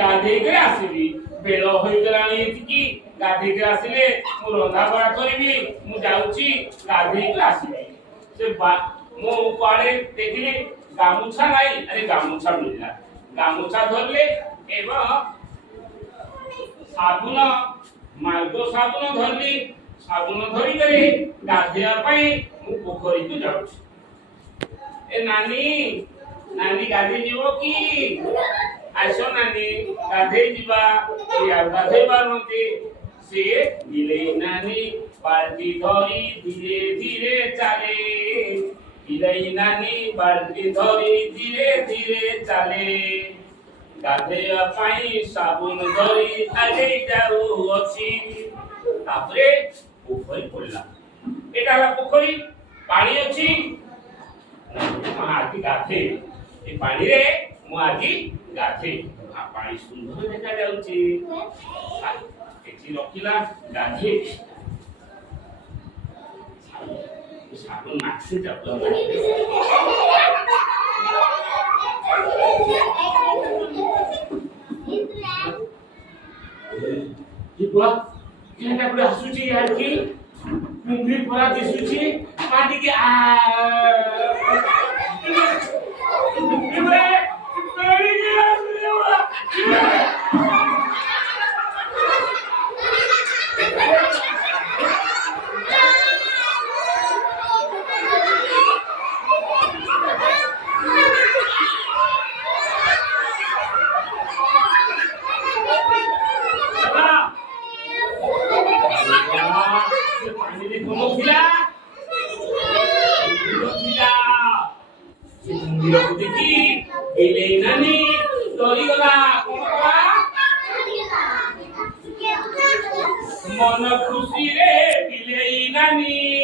गाधेई आसबि bell हो गलानी एतिकी गाधेई आसिले मु रंधा बड़ा करबी मु जाउची गाधेई आसबि से मो पाड़े देखिले गामुछा नाही अरे गामुछा मिलला गामुछा धरले एवं साबुन मार्गो साबुन धरली साबुन धरी करे गाधेया पई मु पोखरी को जाउची ए नानी नानी गाधे जीवो की आसो नानी गाधे जीवा या गाधे बारमती से दिले नानी बाल्टी धरी धीरे धीरे चले दिले नानी बाल्टी धरी धीरे धीरे चले गाधे पाई साबुन धरी आगे जाऊ अछि तापरे पोखरी पड़ला एटा पोखरी पानी अछि आदि गाधे ए पानी रे मु आदि गाधे पानी सुंदर देखा जाउची एची रखिला गाधे साबुन माक्सी जाऊ ये बुआ केना पुरा हसुची यार की मुंगली पुरा दिसुची माटी के मन खुशी रे बिलेई नानी